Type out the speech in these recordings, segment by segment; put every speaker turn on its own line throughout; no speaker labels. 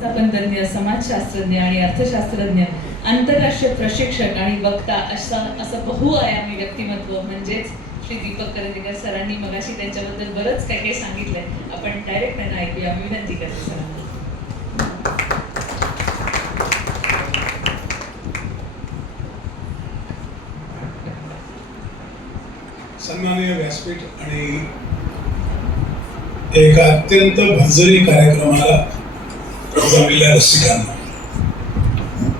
व्यवस्थापनतज्ञ समाजशास्त्रज्ञ आणि अर्थशास्त्रज्ञ आंतरराष्ट्रीय प्रशिक्षक आणि वक्ता असा असं बहुआयामी व्यक्तिमत्व. म्हणजेच श्री दीपक करंदीकर सरांनी मगाशी त्यांच्याबद्दल बरंच काही काही सांगितलंय. आपण डायरेक्ट त्यांना ऐकूया. मी विनंती करते सरांना.
सन्माननीय व्यासपीठ आणि एका अत्यंत भरजरी कार्यक्रमाला जमलेल्या रसिकांना.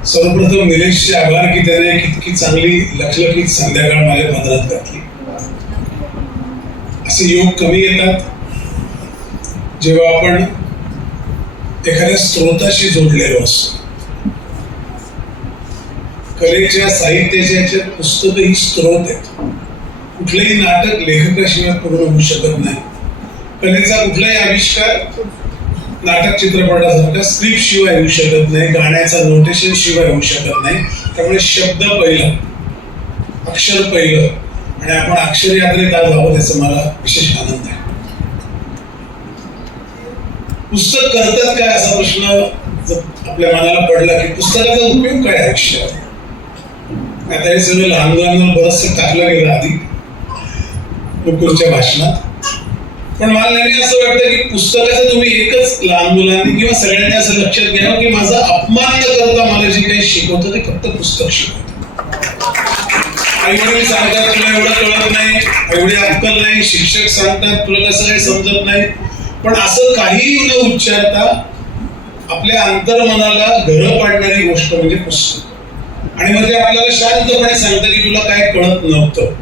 सर्वप्रथम निलेशचे आभार की त्याने एक चांगली लखलखीत संध्याकाळ माझ्या पदरात घातली. असे योग कमी येतात. जेव्हा आपण एखाद्या स्रोताशी जोडलेलो असतो. कलेच्या साहित्याच्या पुस्तक ही स्रोत आहेत. कुठलंही नाटक लेखकाशिवाय पूर्ण होऊ शकत नाही. कलेचा कुठलाही आविष्कार नाटक चित्रपटासारखं स्क्रिप्ट शिवाय होऊ शकत नाही गाण्याचा नोटेशन शिवाय होऊ शकत नाही. त्यामुळे शब्द पहिला अक्षर पहिलं आणि आपण अक्षर यात्रेत आज आहोत याचा मला विशेष आनंद आहे. पुस्तक करतात काय असा प्रश्न आपल्या मनाला पडला की पुस्तकाचा उपयोग काय आयुष्यात? आता हे सगळं लहान मुलांना बरंचसं टाकलं गेलं आधी. नुकूरच्या भाषणात. पण मला नेहमी असं वाटतं की पुस्तकाचं तुम्ही एकच लहान मुलांनी किंवा सगळ्यांनी असं लक्षात घ्यावं की माझा अपमान न करता मला जे काही शिकवतं ते फक्त पुस्तक शिकवतं. आई वडील सांगतात तुला एवढं कळत नाही एवढी अक्कल नाही शिक्षक सांगतात तुला कसं काही समजत नाही. पण असं काहीही न उच्चारता आपल्या अंतर्मनाला घर पाडणारी गोष्ट म्हणजे पुस्तक. आणि म्हणजे आपल्याला शांतपणे सांगतं की तुला काय कळत नव्हतं.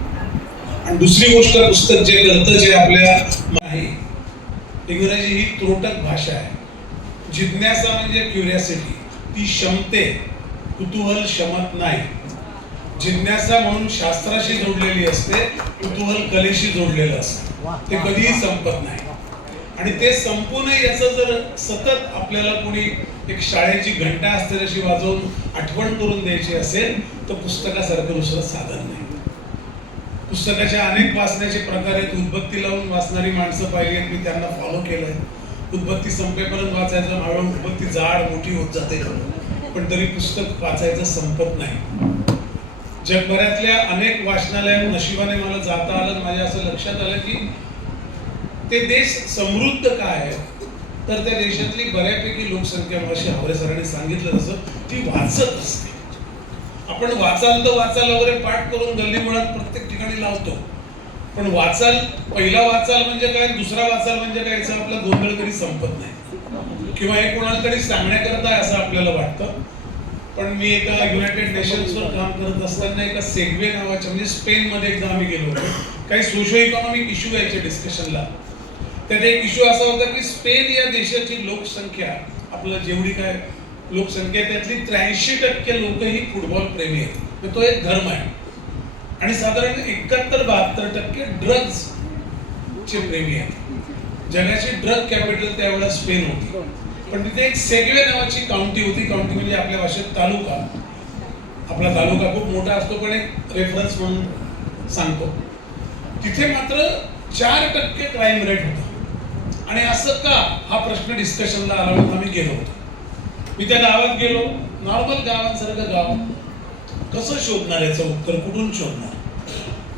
आणि दुसरी गोष्ट पुस्तक जे करतं जे आपल्या इंग्रजी ही त्रोटक भाषा आहे. जिज्ञासा म्हणजे क्युरियासिटी ती क्षमते कुतूहल क्षमत नाही. जिज्ञासा म्हणून शास्त्राशी जोडलेली असते कुतूहल कलेशी जोडलेलं असतं. ते कधीही संपत नाही. आणि ते संपूर्ण नये याचं जर सतत आपल्याला कोणी एक शाळेची घंटा असते तशी वाजवून आठवण करून द्यायची असेल तर पुस्तकासारखं दुसरं साधन नाही. पुस्तकाच्या अनेक वाचण्याचे प्रकार आहेत. उद्बत्ती लावून वाचणारी माणसं पाहिली आहेत. मी त्यांना फॉलो केलंय. उद्बत्ती संपेपर्यंत वाचायचं हळूहळू उद्बत्ती जाड मोठी होत जाते. पण तरी पुस्तक वाचायचं संपत नाही. जगभरातल्या अनेक वाचनालयाहून नशिबाने मला जाता आलं माझ्या असं लक्षात आलं की ते देश समृद्ध काय आहे? तर त्या देशातली बऱ्यापैकी लोकसंख्या मशी हावरे सरांनी सांगितलं तसं ती वाचत असते. आपण वाचाल तर वाचाल वगैरे पाठ करून गल्ली मुळात प्रत्येक ठिकाणी लावतो. पण वाचाल पहिला वाचाल म्हणजे काय दुसरा वाचाल म्हणजे काय याचा आपला गोंधळ कधी संपत नाही. किंवा हे कोणाला तरी सांगण्याकरता असं आपल्याला वाटतं. पण मी एका युनायटेड नेशन्सवर काम करत असताना एका सेगवे नावाच्या म्हणजे स्पेन मध्ये एकदा आम्ही गेलो होतो. काही सोशो इकॉनॉमिक इश्यू यायचे डिस्कशनला त्यात एक इश्यू असा होता की स्पेन या देशाची लोकसंख्या आपलं जेवढी काय लोकसंख्या त्यातली त्र्याऐंशी टक्के लोक ही फुटबॉल प्रेमी आहेत. तर तो एक धर्म आहे. आणि साधारण एकाहत्तर बहात्तर टक्के ड्रग्ज चे प्रेमी आहेत. जगाची ड्रग कॅपिटल त्यावेळेला स्पेन होती. पण तिथे एक सेगवे नावाची काउंटी होती. काउंटी म्हणजे आपल्या भाषेत तालुका. आपला तालुका खूप मोठा असतो पण एक रेफरन्स म्हणून सांगतो. तिथे मात्र चार टक्के क्राईम रेट होता. आणि असं का? हा प्रश्न डिस्कशनला आला होता आम्ही गेलो होतो. मी त्या गावात गेलो. नॉर्मल गावांसारखं गाव. कसं शोधणार याचं उत्तर? कुठून शोधणार?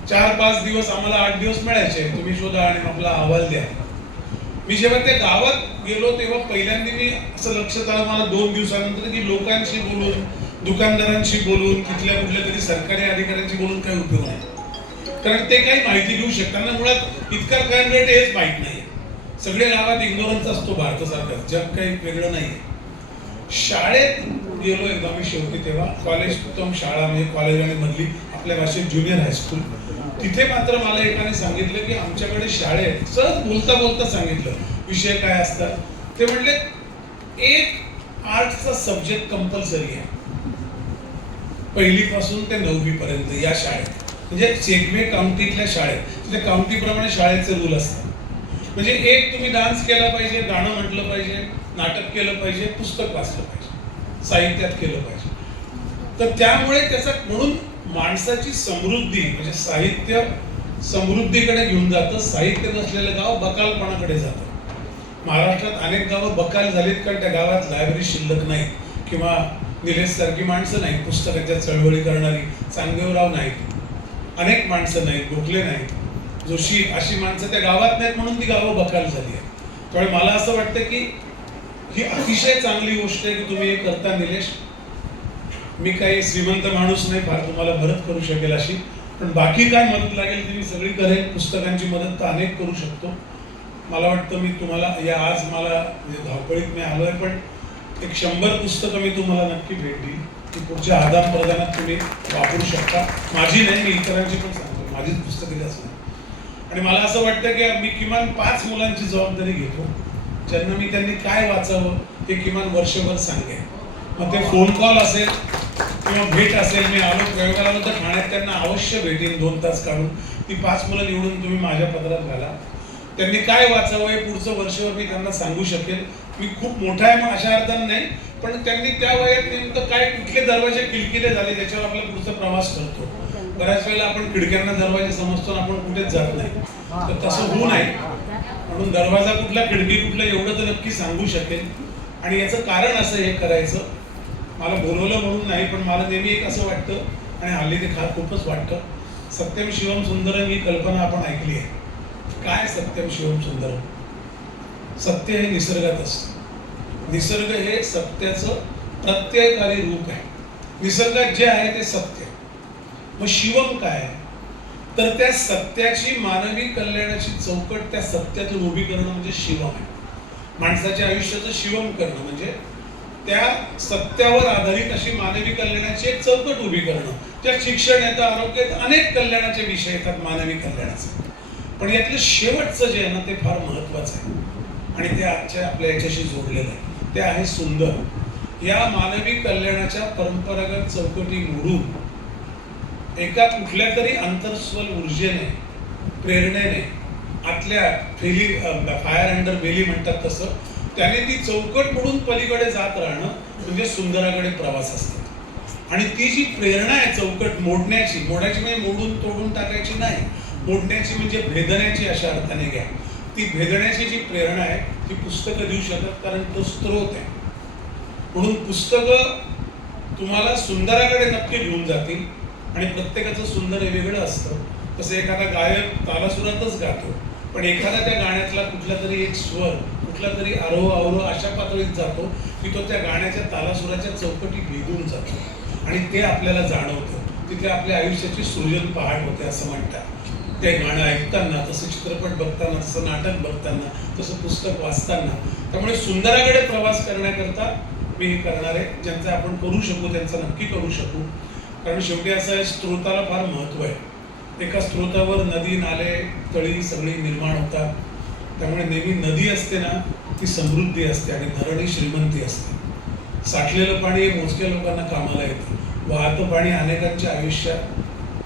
चार पाच दिवस आम्हाला आठ दिवस मिळायचे. तुम्ही शोधा आणि आपला अहवाल द्या. मी जेव्हा त्या गावात गेलो तेव्हा पहिल्यांदा मी असं लक्षात आलं मला दोन दिवसानंतर की लोकांशी बोलून दुकानदारांशी बोलून तिथल्या कुठल्या तरी सरकारी अधिकाऱ्यांशी बोलून काही उपयोग नाही. कारण ते काही माहिती घेऊ शकतात ना. मुळात इतका काय रेट हेच माहीत नाही. सगळ्या गावात इग्नोरन्स असतो भारतासारखं. जग काही वेगळं नाही शाळेत गेलो एकदा मी शेवटी तेव्हा. कॉलेज उत्तम शाळा म्हणजे कॉलेज आणि मधली आपल्या भाषेत ज्युनियर हायस्कूल तिथे मात्र मला एकाने सांगितलं की आमच्याकडे शाळेत सहज बोलता बोलता सांगितलं. विषय काय असतात? ते म्हटले एक आर्टचा सब्जेक्ट कंपल्सरी आहे. पहिली पासून ते नववी पर्यंत या शाळेत. म्हणजे चेकवे काउंटीतल्या शाळेत. म्हणजे तिथे काउंटीप्रमाणे शाळेचे रूल असतात. म्हणजे एक तुम्ही डान्स केला पाहिजे गाणं म्हटलं पाहिजे नाटक केलं पाहिजे पुस्तक वाचलं पाहिजे साहित्यात केलं पाहिजे. तर त्यामुळे त्याचा म्हणून माणसाची समृद्धी म्हणजे साहित्य समृद्धीकडे घेऊन जातं साहित्य नसलेलं गाव बकालपणाकडे जातं. महाराष्ट्रात अनेक गावं बकाल झालीत कारण त्या गावात लायब्ररी शिल्लक नाही किंवा निलेश सारखी माणसं नाहीत पुस्तकाच्या चळवळी करणारी चांगदेवराव नाहीत अनेक माणसं नाहीत गोखले नाहीत. जोशी अशी माणसं त्या गावात नाहीत म्हणून ती गावं बकाल झाली आहेत. त्यामुळे मला असं वाटतं की ही अतिशय चांगली गोष्ट आहे की तुम्ही हे करता निलेश. मी काही श्रीमंत माणूस नाही फार तुम्हाला मदत करू शकेल अशी. पण बाकी काय मदत लागेल ती मी सगळी करेन. पुस्तकांची मदत तर अनेक करू शकतो. मला वाटतं मी तुम्हाला या आज मला म्हणजे धावपळीत मी आलोय पण एक शंभर पुस्तकं मी तुम्हाला नक्की भेट देईन. ती पुढच्या आदान प्रदानात तुम्ही वापरू शकता. माझी नाही मी इतरांची पण सांगतो. माझीच पुस्तकं नाही. आणि मला असं वाटतं की मी किमान पाच मुलांची जबाबदारी घेतो. ज्यांना मी त्यांनी काय वाचावं ते किमान वर्षभर सांगेन. मग ते फोन कॉल असेल किंवा भेट असेल मी आलो प्रयोगाला आलो तर ठाण्यात त्यांना अवश्य भेटेन दोन तास काढून. ती पाच मुलं निवडून तुम्ही माझ्या पदरात घाला. त्यांनी काय वाचावं हे पुढचं वर्षभर मी त्यांना सांगू शकेल. मी खूप मोठा आहे मग अशा अर्थानं नाही पण त्यांनी त्या वयात नेमकं काय कुठले दरवाजे किलकिले झाले त्याच्यावर आपला पुढचा प्रवास करतो बऱ्याच वेळेला आपण खिडक्यांना दरवाजे समजतो आपण कुठेच जात नाही. तर तसं होऊ नये. म्हणून दरवाजा कुठला खिडकी कुठला एवढं तर नक्की सांगू शकेल आणि याचं कारण असं हे करायचं. मला बोलवलं म्हणून नाही पण मला नेहमी एक असं वाटतं आणि हल्ली ते खार खूपच वाटतं. सत्यम शिवम सुंदरम ही कल्पना आपण ऐकली आहे. काय सत्यम शिवम सुंदरम? सत्य हे निसर्गात असतं. निसर्ग हे सत्याचं प्रत्ययकारी रूप आहे. निसर्गात जे आहे ते सत्य मग शिवम काय? आहे? तर त्या सत्याची मानवी कल्याणाची चौकट त्या सत्यातून उभी करणं म्हणजे शिवम आहे. माणसाच्या आयुष्याचं शिवम करणं म्हणजे त्या सत्यावर आधारित अशी मानवी कल्याणाची एक चौकट उभी करणं. त्या शिक्षण येतं आरोग्य येतं अनेक कल्याणाचे विषय येतात मानवी कल्याणाचे. पण यातलं शेवटचं जे आहे ना ते फार महत्वाचं आहे. आणि ते आजच्या आपल्या याच्याशी जोडलेलं आहे. ते आहे सुंदर. या मानवी कल्याणाच्या परंपरागत चौकटी मोडून एका कुठल्या तरी अंतरस्वल ऊर्जेने प्रेरणेने आतल्या फेली फायर अंडर बेली म्हणतात तसं त्याने ती चौकट मोडून पलीकडे जात राहणं म्हणजे सुंदराकडे प्रवास असतो. आणि ती जी प्रेरणा आहे चौकट मोडण्याची मोडायची म्हणजे मोडून तोडून टाकायची नाही मोडण्याची म्हणजे भेदण्याची अशा अर्थाने घ्या. ती भेदण्याची जी प्रेरणा आहे ती पुस्तकं देऊ शकत कारण तो स्त्रोत आहे. म्हणून पुस्तकं तुम्हाला सुंदराकडे नक्की घेऊन जातील. आणि प्रत्येकाचं सुंदर वेगवेगळं वेगळं असतं. तसं एखादा गायक तालासुरातच गातो पण एखादा त्या गाण्यातला कुठला तरी एक स्वर कुठला तरी आरोह अवरोह अशा पातळीत जातो की तो त्या गाण्याच्या तालासुराच्या चौकटी भेदून जातो. आणि ते आपल्याला जाणवतं. तिथे आपल्या आयुष्याची सृजन पहाट होते असं म्हणतात. ते गाणं ऐकताना तसं चित्रपट बघताना तसं नाटक बघताना तसं पुस्तक वाचताना त्यामुळे सुंदराकडे प्रवास करण्याकरता मी हे करणार आहे. ज्यांचा आपण करू शकू त्यांचा नक्की करू शकू. कारण शेवटी असं आहे स्त्रोताला फार महत्त्व आहे. एका स्त्रोतावर नदी नाले तळी सगळी निर्माण होतात. त्यामुळे नेहमी नदी असते ना ती समृद्धी असते आणि धरणी श्रीमंती असते. साठलेलं पाणी हे मोजक्या लोकांना कामाला येतं. वाहतं पाणी अनेकांच्या आयुष्यात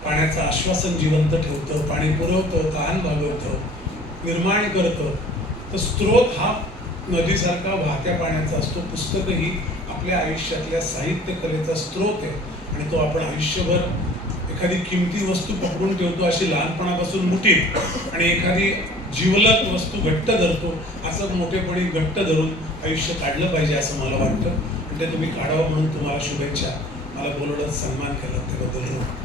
पाण्याचं आश्वासन जिवंत ठेवतं पाणी पुरवतं तहान भागवतं निर्माण करतं. तर स्त्रोत हा नदीसारखा वाहत्या पाण्याचा असतो. पुस्तक ही आपल्या आयुष्यातल्या साहित्य कलेचा स्त्रोत आहे. आणि तो आपण आयुष्यभर एखादी किमती वस्तू पकडून ठेवतो अशी लहानपणापासून मोठी आणि एखादी जीवलक वस्तू घट्ट धरतो असं मोठेपणी घट्ट धरून आयुष्य काढलं पाहिजे असं मला वाटतं. आणि ते तुम्ही काढावं म्हणून तुम्हाला शुभेच्छा. मला बोलवण्यात सन्मान केला त्याबद्दल.